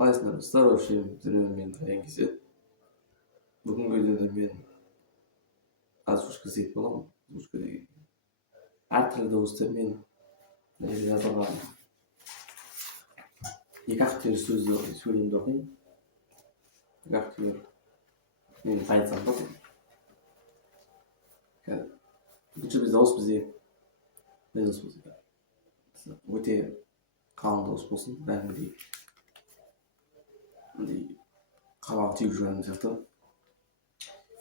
қалайсыңдар достар? Вообще мен аян кесет. Бүгінгі видеода мен озвучка істейтін боламын. Озвучка деген әртүрлі дауыстармен жазылған екі актер сөйлемді оқимын. Екі актер мен айтсам ба? Бірінші дауыс бізде өте қалың дауыс болсын, бәрінде қабағы тиіп жүрген сияқты.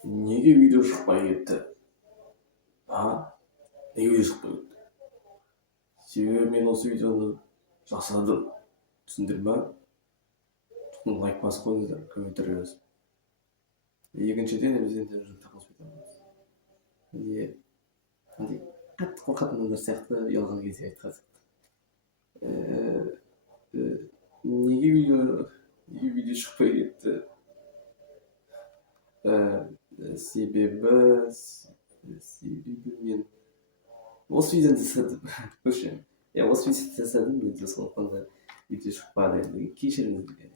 Неге видео шықпай кетті? Неге видео шықпай кетті? Себебі мен осы видеоны жасадым. Түсіндір ма? Тұқым лайк басып қойыңыздар, комментарий жазып. Екіншіден біз енді тақылып кетеміз. Қатты қорқатындар сияқты ұялған кезде айтқан сияқты. Неге видео шықпай кетті? Себебі мен осы видеоны жасадым. Осы видеоны жасадым, мен сондықтан видео шықпады. Кешіріңіздер.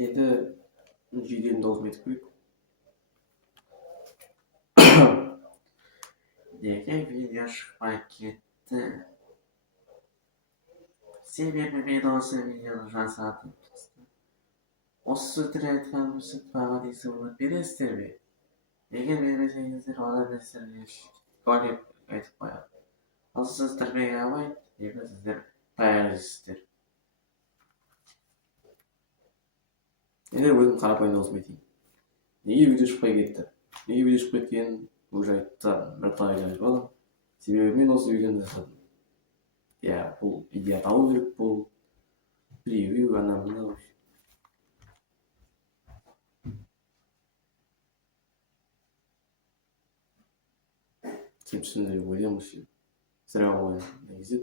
Енді жүйелерін даусым етіп көрейік. Неге видео шықпай кетті? Себебі мен осы видеоны жасадым. Осы сөздер айтқан үшін маған есімді бересіздер ме? Неге бермесеңіздер, одан мен сіздерге коллег айтып қоямын. Осы сөздер мені алмайды, неге сіздер баяғысыздар. Енді өзім қарапайым даусым айтайын. Неге видео шықпай кетті? Неге видео шықпай кеткенін бұл жайтта бірталай айтып аламын. Себебі мен осы видеоны жасадым. Бұл идея табу керек, бұл превью, ана-мына. Сен түсіндіре ойлаймын. Сірә болайын. Негізі